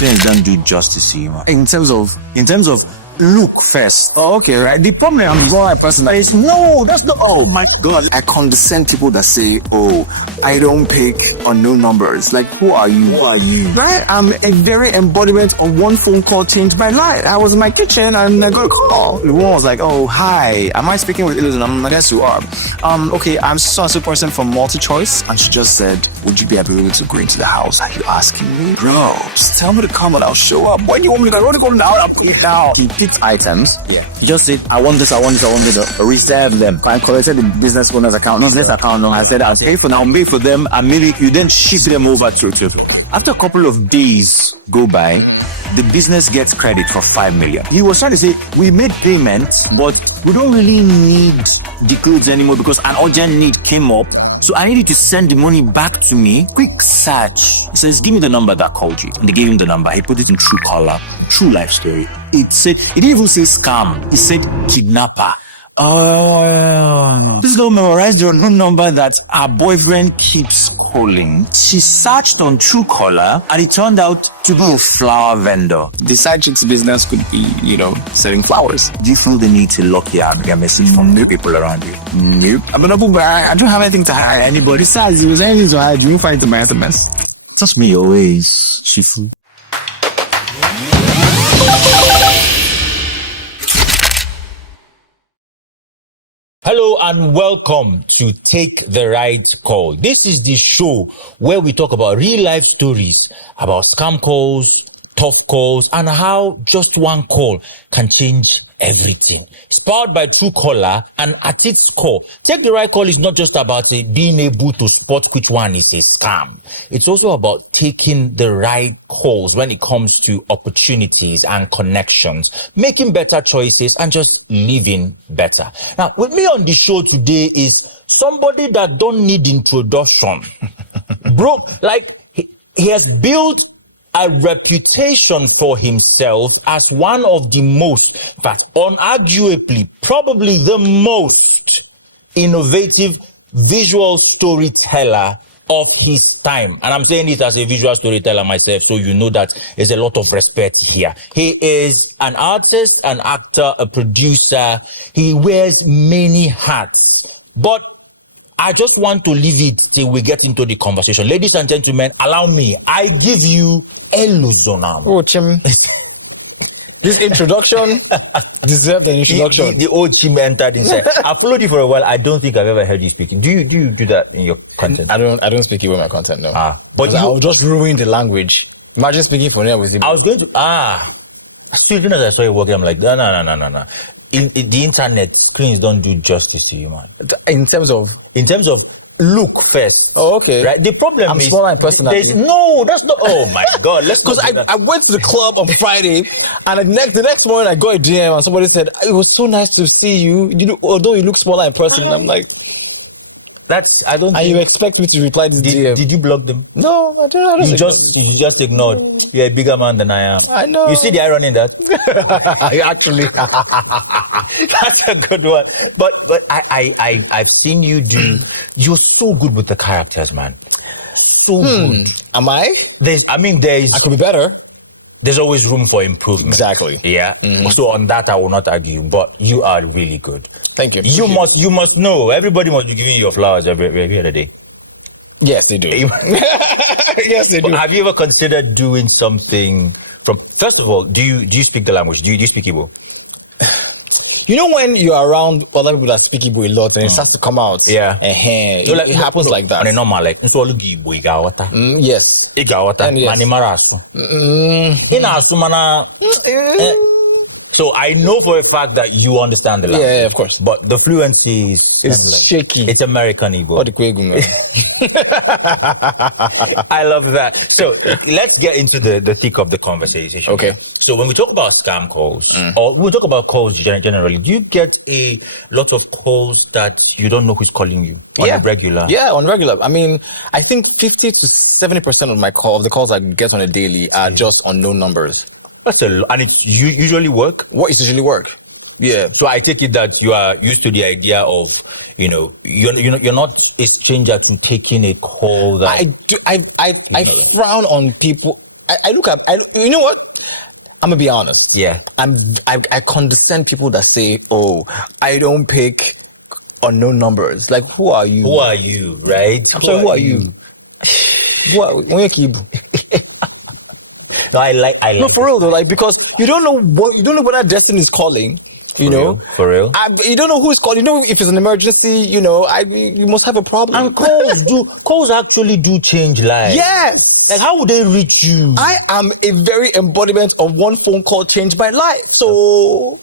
Experience don't do justice to you, man. In terms of look first. Oh, okay, right. The problem I'm drawing a person that is no, that's not. Oh my God, I condescend people that say, "Oh, I don't pick unknown numbers." Like, who are you? Who are you? Right? I'm a very embodiment of one phone call changed my life. I was in my kitchen and I got a call. The one was like, "Oh, hi. Am I speaking with Elozonam?" I guess you are. Okay, I'm so and so person from Multi-Choice, and she just said, "Would you be able to go into the house?" Are you asking me, bro? Just tell me to come and I'll show up. When you want me to go, I want to go now. I'll put it down. Items. Yeah. You just said, I want this. Reserve them. I collected the business owner's account. Not this account. No, I said, I'll pay for now, pay for them, and maybe you then shift them over to. After a couple of days go by, the business gets credit for 5 million. He was trying to say, we made payments, but we don't really need the goods anymore because an urgent need came up. So I needed to send the money back to me. Quick search. He says, give me the number that called you. And they gave him the number. He put it in Truecaller. True life story. It didn't even say scam. It said kidnapper. Oh, no. This girl memorized the unknown number that her boyfriend keeps calling. She searched on Truecaller and it turned out to be a flower vendor. The side chick's business could be, selling flowers. Do you feel the need to lock your message from new people around you? Nope. I don't have anything to hide anybody. Besides, if there's anything to hide, you find it in my SMS. Trust me always, Shifu. Hello and welcome to Take the Right Call. This is the show where we talk about real life stories, about scam calls, talk calls, and how just one call can change everything. It's powered by Truecaller, and at its core, Take the Right Call is not just about being able to spot which one is a scam. It's also about taking the right calls when it comes to opportunities and connections, making better choices, and just living better. Now, with me on the show today is somebody that don't need introduction. Bro, he has built a reputation for himself as one of the most, in fact, unarguably, probably the most innovative visual storyteller of his time. And I'm saying this as a visual storyteller myself, so you know that there's a lot of respect here. He is an artist, an actor, a producer. He wears many hats. But I just want to leave it till we get into the conversation. Ladies and gentlemen, allow me. I give you Elozonam. Oh, Chim. This introduction deserved an introduction. The old Chim entered inside. I followed you for a while. I don't think I've ever heard you speaking. Do you do that in your content? I don't speak it with my content, no. But I will just ruin the language. Imagine speaking for me with him. I was going to as soon as I saw you working, I'm like, no. In the internet, screens don't do justice to you, man. In terms of look first. Oh, okay. Right. The problem I'm is smaller in personality. No, that's not. Oh my God. Let's because I went to the club on Friday, and the next morning I got a DM and somebody said it was so nice to see you. Although you look smaller in person, I'm like, I don't. And you expect me to reply this DM? Did you block them? No, I don't. You just ignored. You're a bigger man than I am. I know. You see the irony in that? Actually, that's a good one. But I've seen you do. You're so good with the characters, man. So good. Am I? I could be better. There's always room for improvement. Exactly. Yeah. Mm-hmm. So on that, I will not argue. But you are really good. Thank you. You must know. Everybody must be giving you your flowers every other day. Yes, they do. Yes, they do. Have you ever considered doing something from? First of all, do you speak the language? Do you speak Igbo? You know when you're around other people that speak Igbo a lot and it starts to come out? Yeah. It happens like that. On a normal, like, yes. So I know for a fact that you understand the language. Yeah, of course. But the fluency is shaky. It's American Igbo. I love that. So let's get into the thick of the conversation. Okay. So when we talk about scam calls, or we talk about calls generally, do you get a lot of calls that you don't know who's calling you on a regular? Yeah, on regular. I mean, I think 50 to 70% of the calls I get on a daily are just unknown numbers. That's and it usually work? What is usually work? Yeah. So I take it that you are used to the idea of, you're not a stranger to taking a call that I frown on people. I look at, you know what? I'm gonna be honest. Yeah. I condescend people that say, "Oh, I don't pick unknown numbers." Like, who are you? Who are you, right? I'm sorry, who are you? When you keep No, I like. no, for real though, like, because you don't know whether destiny is calling. For real. You don't know who is calling. You know, if it's an emergency, you must have a problem. And calls actually do change lives. Yes. Like, how would they reach you? I am a very embodiment of one phone call changed my life. So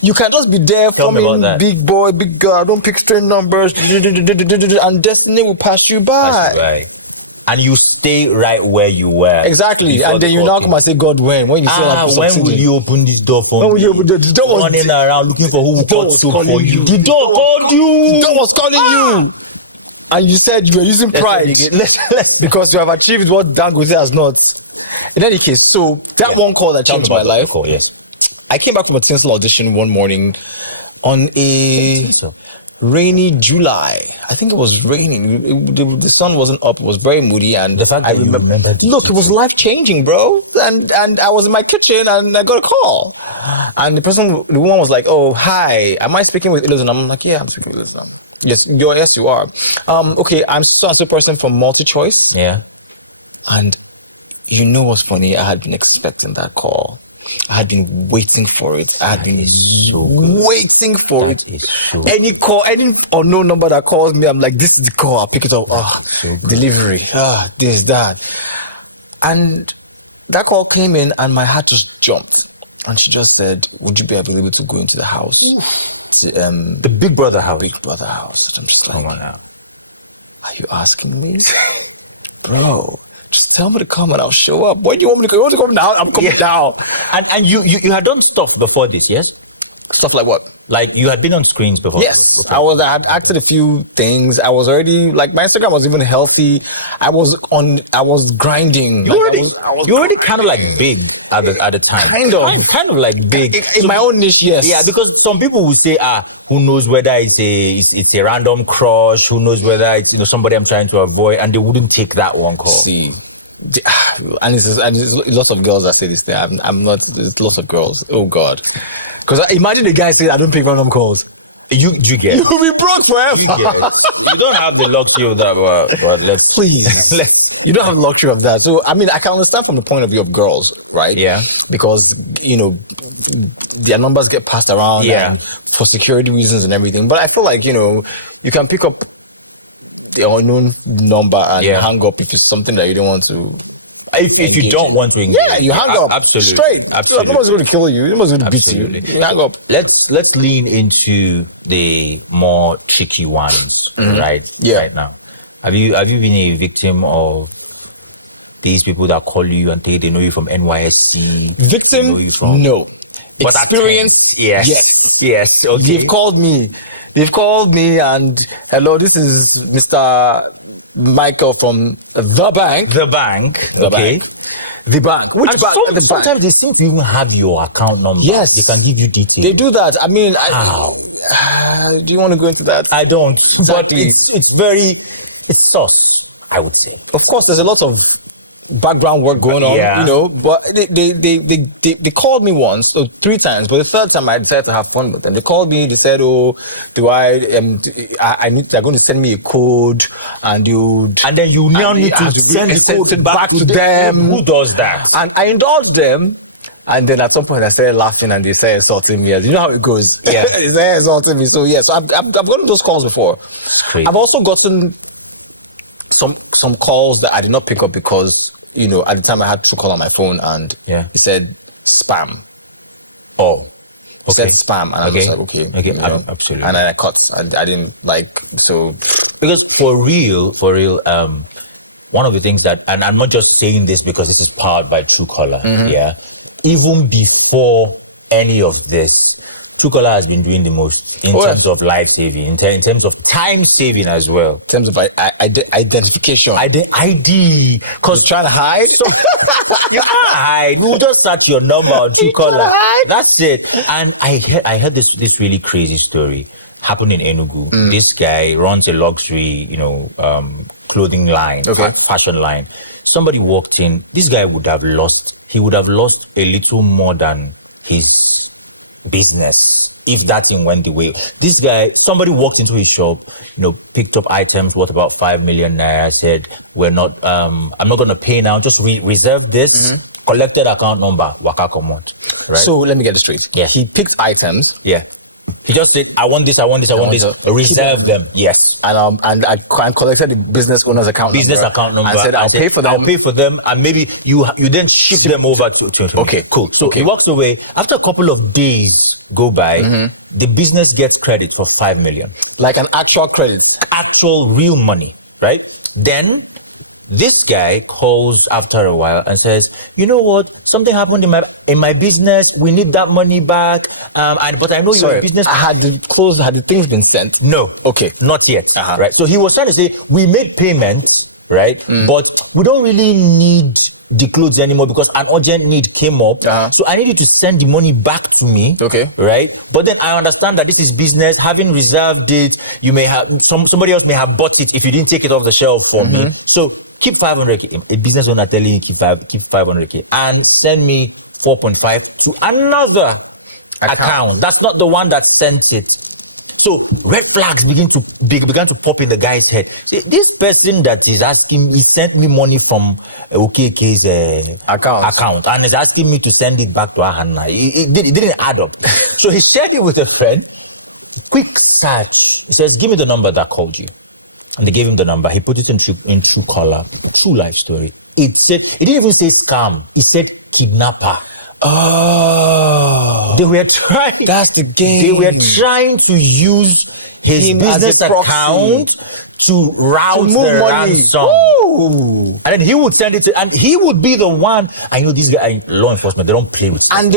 you can just be there Tell me forming about that. big boy, big girl, don't pick strange numbers, and destiny will pass you by. Right. And you stay right where you were. Exactly. And then you now come and say, God, when you still have to when succeed will in- you open this door for When will me? you open the door? Was Running around looking for who will the door cut was soup calling for you. you. The door called you. The door was calling you. And you said you were using pride Let's because you have achieved what Dangote has not. In any case, so that one call that changed my life. Call, yes. I came back from a tinsel audition one morning on a rainy July. I think it was raining. The sun wasn't up. It was very moody, and The fact that I you remember this look, it was life changing, bro. And I was in my kitchen, and I got a call, and the woman was like, "Oh, hi, am I speaking with Elozonam?" I'm like, "Yeah, I'm speaking with Elozonam." Yes, you are. Okay, I'm so and so person from Multi Choice, Yeah. and you know what's funny? I had been expecting that call. I had been waiting for it. I had been waiting for it. Any call, any unknown number that calls me, I'm like, this is the call. I'll pick it up. Delivery. This, that. And that call came in and my heart just jumped. And she just said, would you be available to go into the house? The Big Brother house. Big Brother house. I'm just like, come on now. Are you asking me? Bro. Just tell me to come and I'll show up. When do you want me to come? You want to come now? I'm coming now. And you had done stuff before this, yes? Stuff like what? Like you had been on screens before. Yes, okay. I had acted a few things. I was already like my Instagram was even healthy. I was grinding. You already kind of like big at the time. Kind of like big in my own niche. Yes. Yeah, because some people will say, who knows whether it's a random crush? Who knows whether it's somebody I'm trying to avoid, and they wouldn't take that one call. See. And it's lots of girls that say this thing. I'm not. There's lots of girls. Oh God. Because imagine the guy saying, I don't pick random calls. You get You'll be broke forever. You get you don't have the luxury of that, but let's please. You don't have the luxury of that. So I mean, I can understand from the point of view of girls, right? Yeah. Because their numbers get passed around, and for security reasons and everything. But I feel like you can pick up the unknown number and hang up if it's something that you don't want to. If you don't want to engage, you hang up. Absolutely, straight. Absolutely, nobody's going to kill you. Nobody's going to beat you. You hang up. Let's lean into the more tricky ones, right? Yeah. Right now, have you been a victim of these people that call you and they know you from NYSC? Victim? No. But Experience? Yes. Okay. They've called me and hello, this is Mr. Michael from the bank. The bank. The bank. Which bank? Sometimes they seem to even have your account number. Yes. They can give you details. They do that. I mean, how? Do you want to go into that? I don't. Exactly. But it's sus, I would say. Of course, there's a lot of background work going on, but they called me once, so 3 times, but the 3rd time I decided to have fun with them. They called me, they said, oh, I need, they're going to send me a code, and then you now need to send the code back to them. Who does that? And I indulged them. And then at some point I started laughing and they started insulting me. As you know how it goes. Yeah. They started insulting me. So so I've gotten those calls before. Crazy. I've also gotten some calls that I did not pick up because at the time I had Truecaller on my phone and it said spam. Oh, okay. It said spam, and I was like, okay, absolutely. And then I cut, and I didn't so because for real, one of the things that, and I'm not just saying this because this is powered by Truecaller, even before any of this, Truecaller has been doing the most in terms of life saving, in terms of time saving as well. In terms of identification. ID. Because trying to hide? So, you can't hide. We'll just search your number on Truecaller. That's it. And I heard this really crazy story. happened in Enugu. This guy runs a luxury, clothing line, fashion line. Somebody walked in. This guy would have lost a little more than his business if that thing went the way. This guy, somebody walked into his shop, picked up items worth about 5 million naira, said, I'm not going to pay now, just reserve this, collected account number, waka commot. Right? So let me get it straight. Yeah. He picked items. Yeah. He just said, I want this, reserve them. Yes. And I collected the business owner's account number. And said, I'll pay for them. I'll pay for them. And maybe you then ship them over to Okay, cool. So he walks away. After a couple of days go by, the business gets credit for 5 million. Like an actual credit. Actual real money, right? Then this guy calls after a while and says, you know what? Something happened in my business. We need that money back. But I know your business. Had the things been sent? No. Okay. Not yet. Right. So he was trying to say, we made payments, right? But we don't really need the clothes anymore because an urgent need came up. So I need you to send the money back to me. Okay. Right. But then I understand that this is business. Having reserved it, you may have somebody else may have bought it if you didn't take it off the shelf for me. So keep 500k. A business owner telling you keep 500k and send me 4.5 to another account. That's not the one that sent it. So red flags began to pop in the guy's head. See, this person that is asking, he sent me money from OKK's account and is asking me to send it back to Ahana. It didn't add up. So he shared it with a friend. Quick search. He says, give me the number that called you. And they gave him the number. He put it in Truecaller. True life story. It didn't even say scam. It said kidnapper. Oh. They were trying. That's the game. They were trying to use his business account to route the ransom. Ooh. And then he would send it and he would be the one. I know these guys, law enforcement, they don't play with stuff. And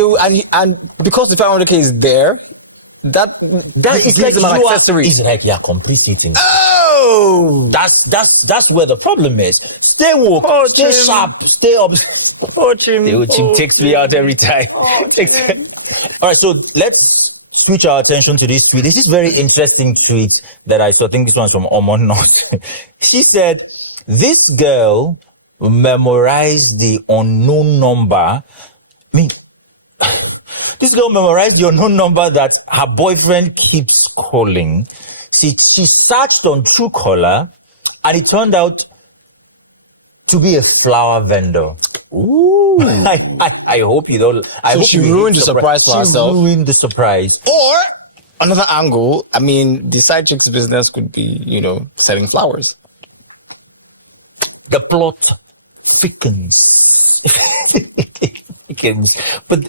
because the 500k is there, that is like an accessory. It's like you're completing. Oh, that's where the problem is. Stay woke, stay sharp, stay up. Stay takes me out every time. All right, so let's switch our attention to this tweet. This is very interesting tweet that I saw. I think this one's from Omon North. She said, "This girl memorized the unknown number." This girl memorized the unknown number that her boyfriend keeps calling. She searched on Truecaller, and it turned out to be a flower vendor. Ooh! I hope you don't. So she ruined the surprise for herself. She ruined the surprise. Or another angle. I mean, the side chick's business could be, selling flowers. The plot thickens. But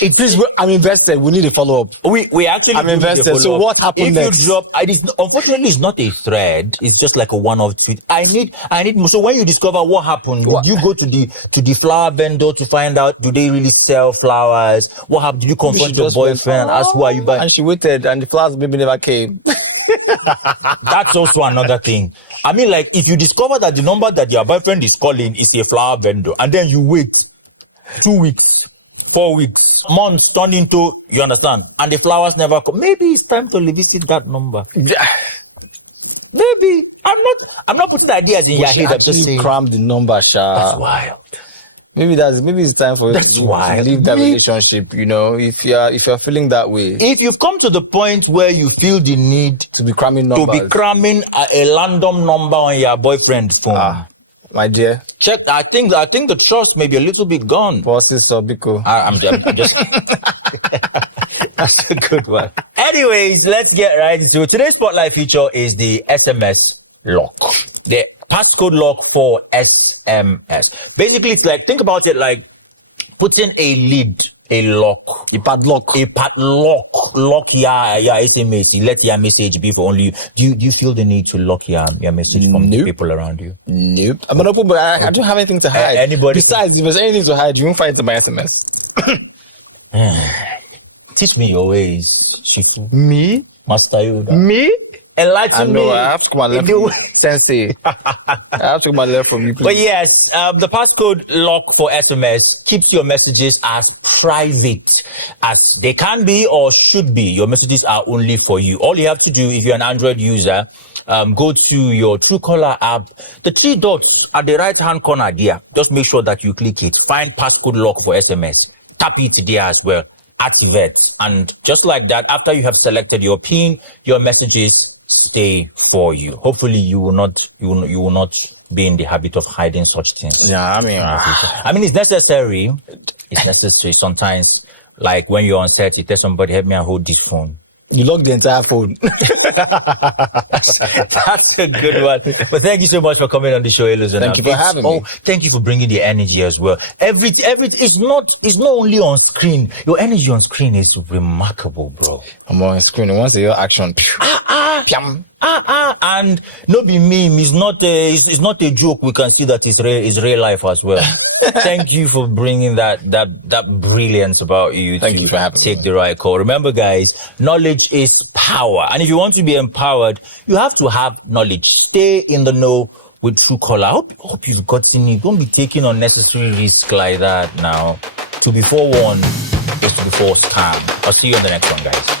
it is. I'm invested. We need a follow up. We actually. I'm invested. So what happened next? If you drop, unfortunately, it's not a thread. It's just like a one-off tweet. I need. So when you discover what happened, did you go to the flower vendor to find out do they really sell flowers? What happened? Did you confront your boyfriend and ask who are you buying? And she waited, and the flowers maybe never came. That's also another thing. I mean, like if you discover that the number that your boyfriend is calling is a flower vendor, and then you wait 2 weeks, 4 weeks, months turn into, you understand, and the flowers never come. Maybe it's time to revisit that number. Maybe I'm not putting ideas in your head. I'm just saying. Cram the number, Sha. That's wild. Maybe it's time for you to leave that relationship. If you're feeling that way. If you've come to the point where you feel the need to be cramming numbers, a random number on your boyfriend's phone. My dear, check. I think the trust may be a little bit gone. Bosses or Biko. I'm just. That's a good one. Anyways, let's get right into it. Today's spotlight feature is the SMS lock. The passcode lock for SMS. Basically, it's like, think about it like putting a lid, a lock, a padlock, lock your SMS. Let your message be for only you. Do you feel the need to lock your message from the people around you? Nope. I'm an open book. I don't have anything to hide. Anybody? Besides, if there's anything to hide, you won't find it in my SMS. Teach me your ways. Me? Master Yoda. Me? Enlighten I know. me. I have to come and learn in the from way- you. Sensei. I have to come and learn from you, please. But yes, the passcode lock for SMS keeps your messages as private as they can be or should be. Your messages are only for you. All you have to do, if you're an Android user, go to your Truecaller app. The 3 dots at the right-hand corner there. Just make sure that you click it. Find passcode lock for SMS. Tap it there as well. Activate. And just like that, after you have selected your PIN, your messages stay for you. Hopefully you will not be in the habit of hiding such things. Yeah, I mean it's necessary. It's necessary sometimes, like when you're on set, you tell somebody, help me and hold this phone. you lock the entire phone. That's a good one. But thank you so much for coming on the show, Elozonam. Thank you for having me. Thank you for bringing the energy as well. Every it's not only on screen. Your energy on screen is remarkable, bro. I'm on screen. Once your action. Piam. And no be meme. It's not a joke. We can see that it's real life as well. Thank you for bringing that brilliance about you. Thank you for having me. Take the right call. Remember, guys, knowledge is power, and if you want to be empowered, you have to have knowledge. Stay in the know with Truecaller. I hope you've gotten it. Don't be taking unnecessary risks like that now. To be forewarned is to be forescammed. I'll see you on the next one, guys.